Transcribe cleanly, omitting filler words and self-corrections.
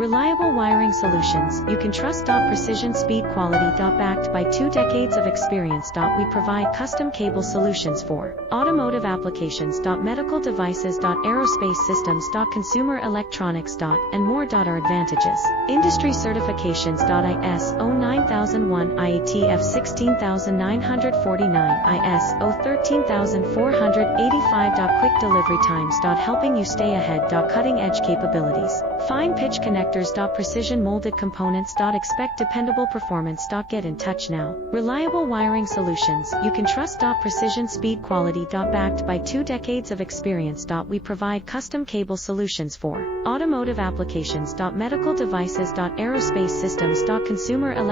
Reliable wiring solutions you can trust. Precision, speed, quality. Backed by 2 decades of experience. We provide custom cable solutions for automotive applications. Medical devices. Aerospace systems. Consumer electronics. And more. Our advantages: industry certifications. ISO 9001, IATF 16949, ISO 13485. Quick delivery times. Helping you stay ahead. Cutting edge capabilities. Fine pitch connectors. Precision molded components. Expect dependable performance. Get in touch now. Reliable wiring solutions you can trust. Precision, speed, quality. Backed by 2 decades of experience. We provide custom cable solutions for automotive applications. Medical devices. Aerospace systems. Consumer electronics.